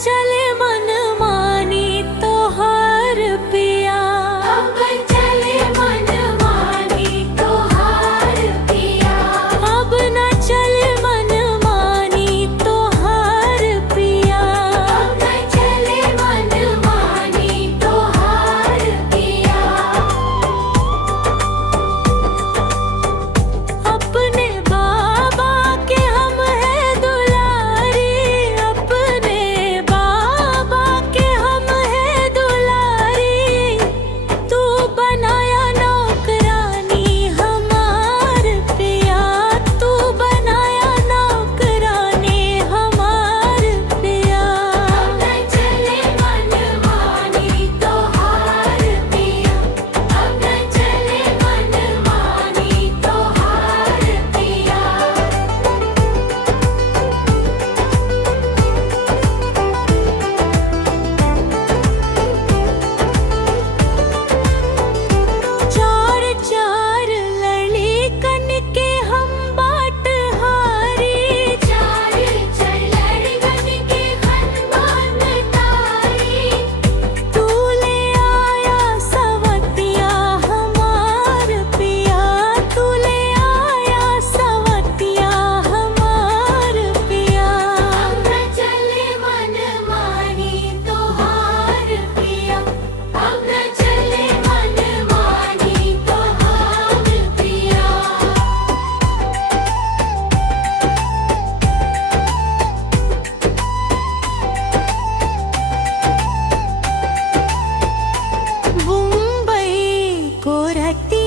चले मन मानी तोहार पिया। अब चले मन मानी तोहार पिया। अब न चले मन मानी तोहार पिया। अब चले मन मानी तोहार पिया। अपने बाबा के हम है दुलारी। अपने बाबा के हम है दुलारी। तू बनाया नौकरानी हमार पिया। तू बनाया नौकरानी हमार पिया। अब चले मन मानी तोहार पिया। अब चले मन मानी तोहार पिया। चार चार लड़कन के हम बाट हारी। चार लड़कन के हनुमान तारी। तू ले आया सवतिया हमार पिया। तू ले आया सवतिया हमार पिया। अब चले मन मानी तोहार पिया। अब चले मन मानी तोहार पिया। मुंबई को रहती